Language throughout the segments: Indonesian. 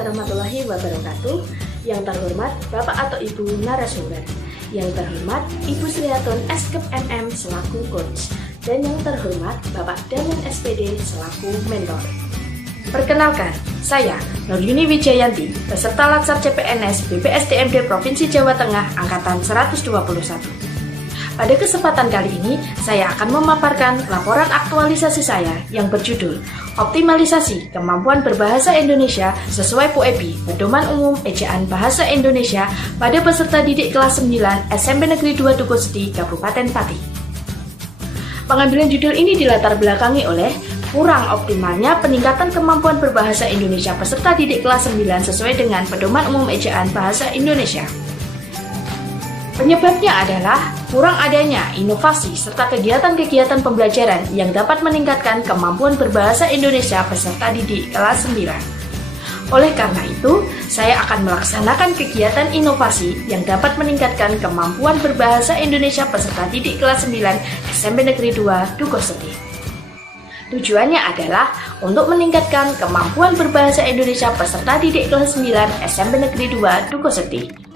warahmatullahi wabarakatuh. Yang terhormat Bapak atau Ibu narasumber, yang terhormat Ibu Sriatun Eskep MM selaku coach, dan yang terhormat Bapak Damen SPD selaku mentor. Perkenalkan, saya Nuryuni Wijayanti, peserta Latsar CPNS BPSDMD Provinsi Jawa Tengah Angkatan 121. Pada kesempatan kali ini, saya akan memaparkan laporan aktualisasi saya yang berjudul Optimalisasi Kemampuan Berbahasa Indonesia sesuai PUEBI Pedoman Umum Ejaan Bahasa Indonesia pada peserta didik kelas 9 SMP Negeri 2 Dukosedi, Kabupaten Pati. Pengambilan judul ini dilatar belakangi oleh kurang optimalnya peningkatan kemampuan berbahasa Indonesia peserta didik kelas 9 sesuai dengan Pedoman Umum Ejaan Bahasa Indonesia. Penyebabnya adalah kurang adanya inovasi serta kegiatan-kegiatan pembelajaran yang dapat meningkatkan kemampuan berbahasa Indonesia peserta didik kelas 9. Oleh karena itu, saya akan melaksanakan kegiatan inovasi yang dapat meningkatkan kemampuan berbahasa Indonesia peserta didik kelas 9 SMP Negeri 2 Dukosedi. Tujuannya adalah untuk meningkatkan kemampuan berbahasa Indonesia peserta didik kelas 9 SMP Negeri 2 Dukosedi.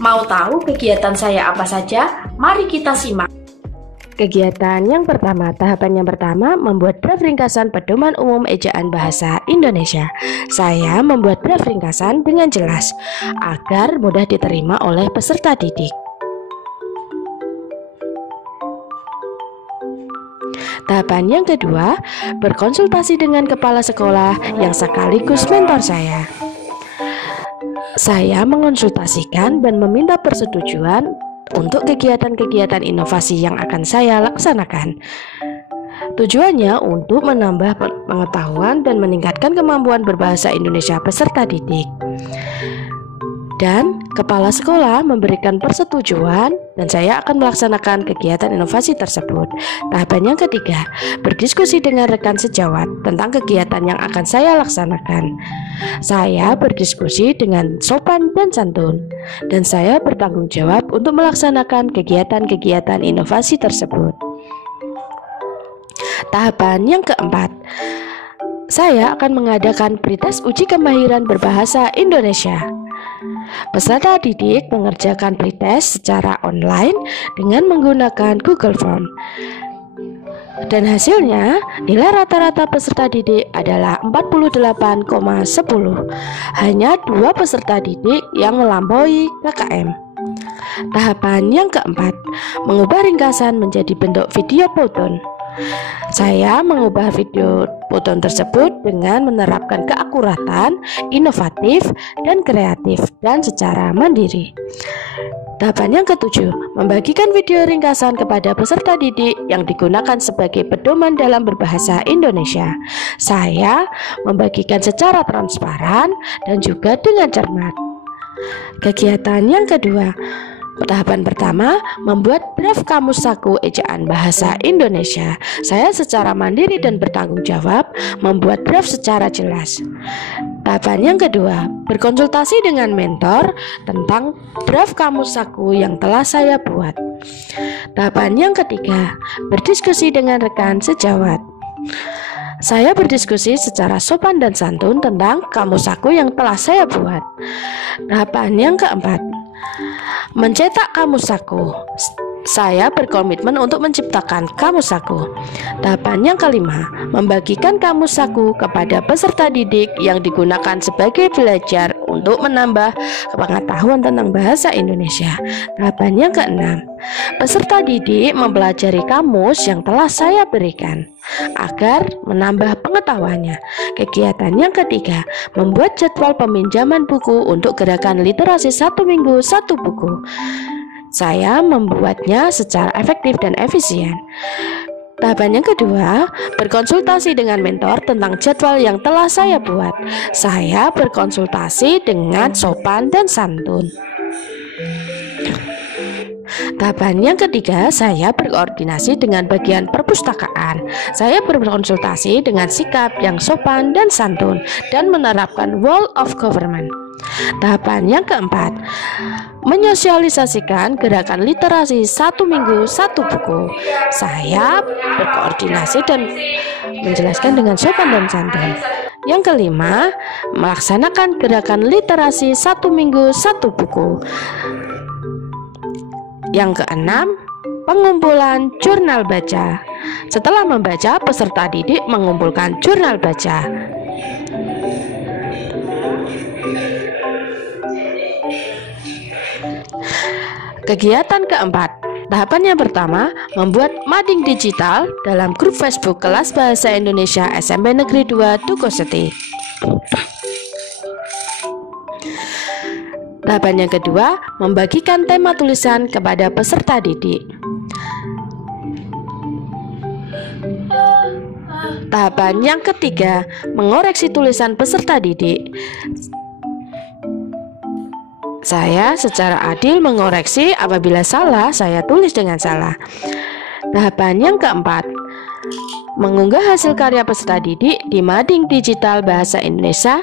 Mau tahu kegiatan saya apa saja? Mari kita simak. Kegiatan yang pertama, tahapan yang pertama, membuat draft ringkasan Pedoman Umum Ejaan Bahasa Indonesia. Saya membuat draft ringkasan dengan jelas, agar mudah diterima oleh peserta didik. Tahapan yang kedua, berkonsultasi dengan kepala sekolah yang sekaligus mentor saya. Saya mengonsultasikan dan meminta persetujuan untuk kegiatan-kegiatan inovasi yang akan saya laksanakan. Tujuannya untuk menambah pengetahuan dan meningkatkan kemampuan berbahasa Indonesia peserta didik. Dan kepala sekolah memberikan persetujuan dan saya akan melaksanakan kegiatan inovasi tersebut. Tahapan yang ketiga, berdiskusi dengan rekan sejawat tentang kegiatan yang akan saya laksanakan. Saya berdiskusi dengan sopan dan santun, dan saya bertanggung jawab untuk melaksanakan kegiatan-kegiatan inovasi tersebut. Tahapan yang keempat, saya akan mengadakan pretest uji kemahiran berbahasa Indonesia. Peserta didik mengerjakan pretest secara online dengan menggunakan Google Form. Dan hasilnya, nilai rata-rata peserta didik adalah 48,10. Hanya 2 peserta didik yang melampaui KKM. Tahapan yang keempat, mengubah ringkasan menjadi bentuk video Python. Saya mengubah video Python tersebut dengan menerapkan keakuratan, inovatif, dan kreatif, dan secara mandiri. Tahapan yang ketujuh, membagikan video ringkasan kepada peserta didik yang digunakan sebagai pedoman dalam berbahasa Indonesia. Saya membagikan secara transparan dan juga dengan cermat. Kegiatan yang kedua, tahapan pertama, membuat draft kamus saku ejaan bahasa Indonesia. Saya secara mandiri dan bertanggung jawab membuat draft secara jelas. Tahapan yang kedua, berkonsultasi dengan mentor tentang draft kamus saku yang telah saya buat. Tahapan yang ketiga, berdiskusi dengan rekan sejawat. Saya berdiskusi secara sopan dan santun tentang kamus saku yang telah saya buat. Tahapan yang keempat, mencetak kamus saku. Saya berkomitmen untuk menciptakan kamus saku. Tahapan yang kelima, membagikan kamus saku kepada peserta didik yang digunakan sebagai belajar untuk menambah pengetahuan tentang bahasa Indonesia. Tahapan yang keenam, peserta didik mempelajari kamus yang telah saya berikan agar menambah pengetahuannya. Kegiatan yang ketiga, membuat jadwal peminjaman buku untuk gerakan literasi 1 minggu 1 buku. Saya membuatnya secara efektif dan efisien. Tahapan yang kedua, berkonsultasi dengan mentor tentang jadwal yang telah saya buat. Saya berkonsultasi dengan sopan dan santun. Tahapan yang ketiga, saya berkoordinasi dengan bagian perpustakaan. Saya berkonsultasi dengan sikap yang sopan dan santun dan menerapkan wall of government. Tahapan yang keempat, menyosialisasikan gerakan literasi 1 minggu 1 buku. Saya berkoordinasi dan menjelaskan dengan sopan dan santun. Yang kelima, melaksanakan gerakan literasi 1 minggu 1 buku. Yang keenam, pengumpulan jurnal baca. Setelah membaca, peserta didik mengumpulkan jurnal baca. Kegiatan keempat, tahapan yang pertama, membuat mading digital dalam grup Facebook kelas Bahasa Indonesia SMP Negeri 2 Dukoseti. Tahapan yang kedua, membagikan tema tulisan kepada peserta didik. Tahapan yang ketiga, mengoreksi tulisan peserta didik. Saya secara adil mengoreksi apabila salah, saya tulis dengan salah. Tahapan yang keempat, mengunggah hasil karya peserta didik di mading digital Bahasa Indonesia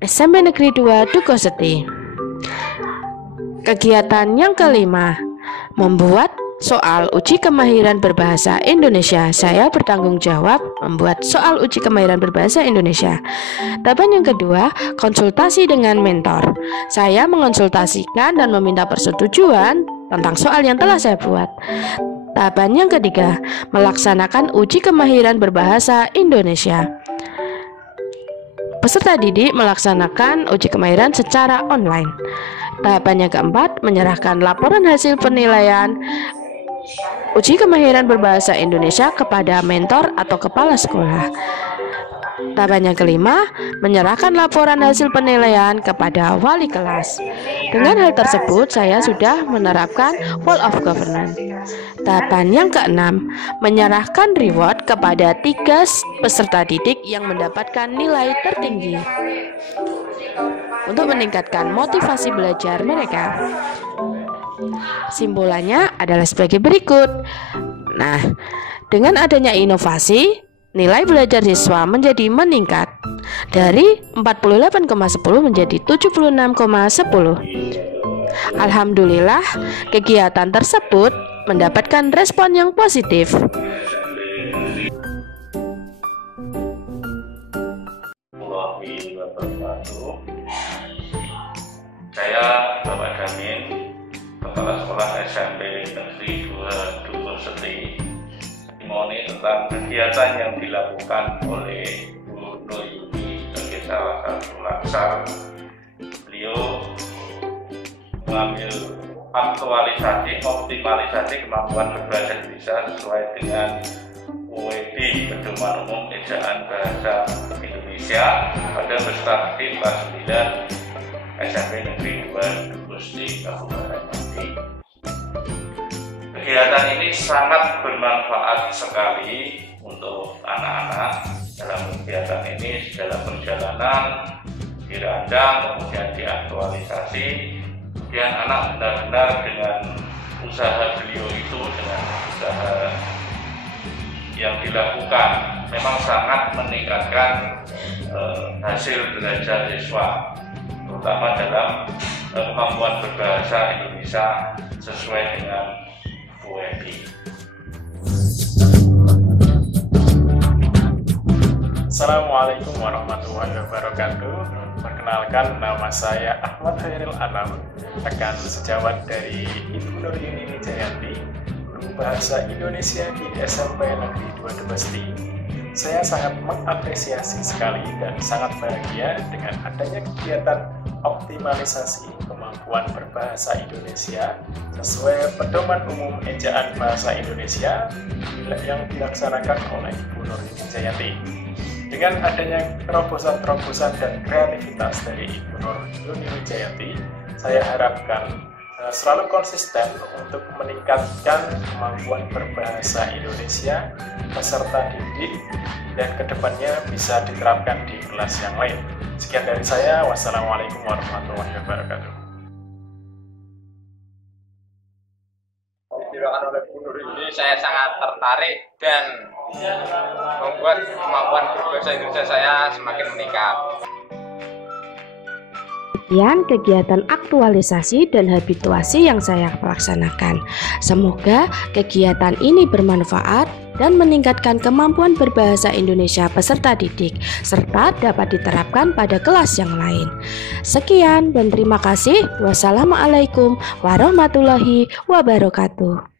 SMP Negeri 2 Dukoseti. Kegiatan yang kelima, membuat soal uji kemahiran berbahasa Indonesia. Saya bertanggung jawab membuat soal uji kemahiran berbahasa Indonesia. Tahapan yang kedua, konsultasi dengan mentor. Saya mengonsultasikan dan meminta persetujuan tentang soal yang telah saya buat. Tahapan yang ketiga, melaksanakan uji kemahiran berbahasa Indonesia. Peserta didik melaksanakan uji kemahiran secara online. Tahapan yang keempat, menyerahkan laporan hasil penilaian uji kemahiran berbahasa Indonesia kepada mentor atau kepala sekolah. Tahapan yang kelima, menyerahkan laporan hasil penilaian kepada wali kelas. Dengan hal tersebut, saya sudah menerapkan Wall of Governance. Tahapan yang keenam, menyerahkan reward kepada 3 peserta didik yang mendapatkan nilai tertinggi untuk meningkatkan motivasi belajar mereka. Simpulannya adalah sebagai berikut. Nah, dengan adanya inovasi, nilai belajar siswa menjadi meningkat dari 48,10 menjadi 76,10. Alhamdulillah, kegiatan tersebut mendapatkan respon yang positif. Saya Bapak Damin, Kepala Sekolah SMP Negeri 2 Dukoseti, mengenai tentang kegiatan yang dilakukan oleh Bu Nur Yuni sebagai salah satu laksar. Beliau mengambil aktualisasi, optimalisasi kemampuan berbahasa Indonesia sesuai dengan UED Pedoman Umum Ejaan Bahasa Indonesia pada peserta didik kelas 9 SMP Negeri 2 Dukoseti Kabupaten Pati. Kegiatan ini sangat bermanfaat sekali untuk anak-anak. Dalam kegiatan ini, dalam perjalanan dirancang, kemudian diaktualisasi, kemudian anak benar-benar dengan usaha beliau itu, dengan usaha yang dilakukan, memang sangat meningkatkan hasil belajar siswa, terutama dalam kemampuan berbahasa Indonesia sesuai dengan UED. Assalamualaikum warahmatullahi wabarakatuh. Perkenalkan, nama saya Ahmad Khairil Anam, rekan sejawat dari Ibu Nur Yuni Wijayanti, guru bahasa Indonesia di SMP Negeri 2 Dukoseti. Saya sangat mengapresiasi sekali dan sangat bahagia dengan adanya kegiatan optimalisasi kemampuan berbahasa Indonesia sesuai Pedoman Umum Ejaan Bahasa Indonesia yang dilaksanakan oleh Ibu Nur Yuni Wijayanti. Dengan adanya terobosan-terobosan dan kreativitas dari Ibu Nur Yuni Wijayanti, saya harapkan selalu konsisten untuk meningkatkan kemampuan berbahasa Indonesia peserta didik dan kedepannya bisa diterapkan di kelas yang lain. Sekian dari saya, wassalamualaikum warahmatullahi wabarakatuh. Diberikan oleh Bu Nur ini, saya sangat tertarik dan membuat kemampuan berbahasa Indonesia saya semakin meningkat. Sekian kegiatan aktualisasi dan habituasi yang saya laksanakan. Semoga kegiatan ini bermanfaat dan meningkatkan kemampuan berbahasa Indonesia peserta didik, serta dapat diterapkan pada kelas yang lain. Sekian dan terima kasih. Wassalamualaikum warahmatullahi wabarakatuh.